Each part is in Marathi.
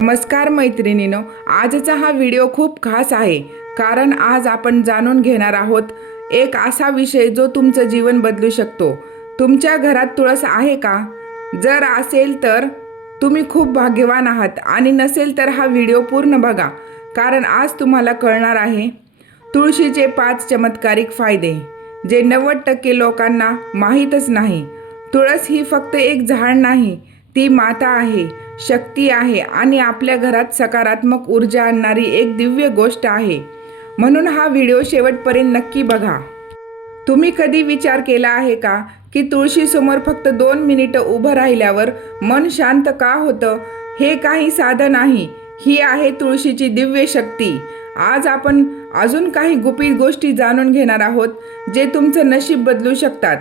नमस्कार मैत्रिणींनो, आजचा हा व्हिडिओ खूप खास आहे कारण आज आपण जाणून घेणार आहोत एक असा विषय जो तुमचं जीवन बदलू शकतो। तुमच्या घरात तुळस आहे का? जर असेल तर तुम्ही खूप भाग्यवान आहात आणि नसेल तर हा व्हिडिओ पूर्ण बघा कारण आज तुम्हाला कळणार आहे तुळशीचे 5 चमत्कारिक फायदे जे 90% लोकांना माहीतच नाही। तुळस ही फक्त एक झाड नाही, ती माता आहे, शक्ती आहे आणि आपल्या घरात सकारात्मक ऊर्जा आणणारी एक दिव्य गोष्ट आहे। म्हणून हा व्हिडिओ शेवटपर्यंत नक्की बघा। तुम्ही कधी विचार केला आहे का की तुळशीसमोर फक्त 2 मिनिटं उभं राहिल्यावर मन शांत का होतं? हे काही साधं नाही, ही आहे तुळशीची दिव्य शक्ती। आज आपण अजून काही गुपित गोष्टी जाणून घेणार आहोत जे तुमचं नशीब बदलू शकतात।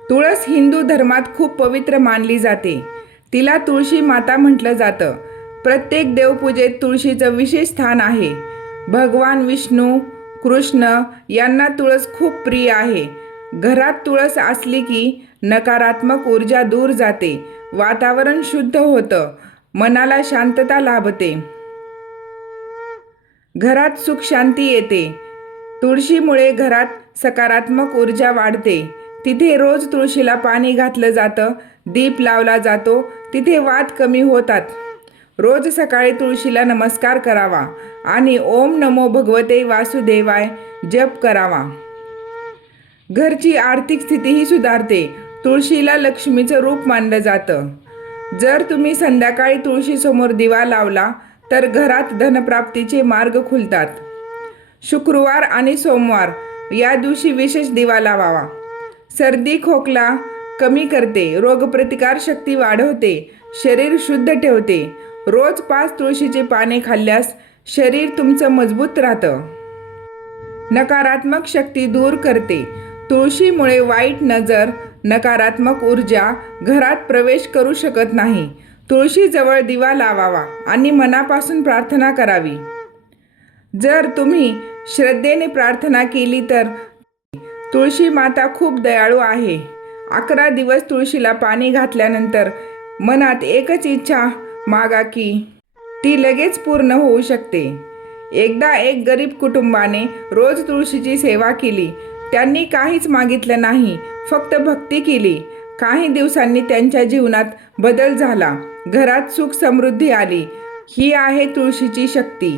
तुळस हिंदू धर्मात खूप पवित्र मानली जाते। तिला तुळशी माता म्हटलं जातं। प्रत्येक देवपूजेत तुळशीचं विशेष स्थान आहे। भगवान विष्णू, कृष्ण यांना तुळस खूप प्रिय आहे। घरात तुळस असली की नकारात्मक ऊर्जा दूर जाते, वातावरण शुद्ध होतं, मनाला शांतता लाभते, घरात सुख शांती येते। तुळशीमुळे घरात सकारात्मक ऊर्जा वाढते। तिथे रोज तुळशीला पाणी घातलं जातं, दीप लावला जातो, तिथे वाद कमी होतात। रोज सकाळी तुळशीला नमस्कार करावा आणि ओम नमो भगवते वासुदेवाय जप करावा। घरची आर्थिक स्थितीही सुधारते। तुळशीला लक्ष्मीचं रूप मानलं जातं। जर तुम्ही संध्याकाळी तुळशीसमोर दिवा लावला तर घरात धनप्राप्तीचे मार्ग खुलतात। शुक्रवार आणि सोमवार या दिवशी विशेष दिवा लावावा। सर्दी खोकला कमी करते, रोगप्रतिकार शक्ती वाढवते, शरीर शुद्ध ठेवते। रोज 5 तुळशीची पाने खाल्ल्यास शरीर तुमचं मजबूत राहतं, नकारात्मक शक्ती दूर करते। तुळशीमुळे वाईट नजर, नकारात्मक ऊर्जा घरात प्रवेश करू शकत नाही। तुळशीजवळ दिवा लावावा आणि मनापासून प्रार्थना करावी। जर तुम्ही श्रद्धेने प्रार्थना केली तर तुळशी माता खूप दयाळू आहे। 11 दिवस तुळशीला पाणी घातल्यानंतर मनात एकच इच्छा मागा की ती लगेच पूर्ण होऊ शकते। एकदा एक गरीब कुटुंबाने रोज तुळशीची सेवा केली। त्यांनी काहीच मागितलं नाही, फक्त भक्ती केली। काही दिवसांनी त्यांच्या जीवनात बदल झाला, घरात सुख समृद्धी आली। ही आहे तुळशीची शक्ती।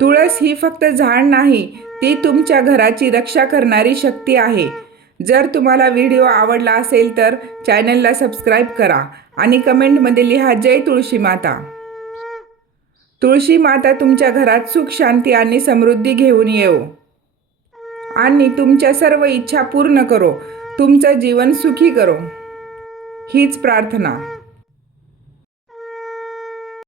तुळस ही फक्त झाड नाही, ती तुमच्या घराची रक्षा करणारी शक्ती आहे। जर तुम्हाला व्हिडिओ आवडला असेल तर चॅनलला सबस्क्राईब करा आणि कमेंटमध्ये लिहा जय तुळशी माता। तुळशी माता तुमच्या घरात सुख शांती आणि समृद्धी घेऊन येवो आणि तुमच्या सर्व इच्छा पूर्ण करो, तुमचं जीवन सुखी करो, हीच प्रार्थना।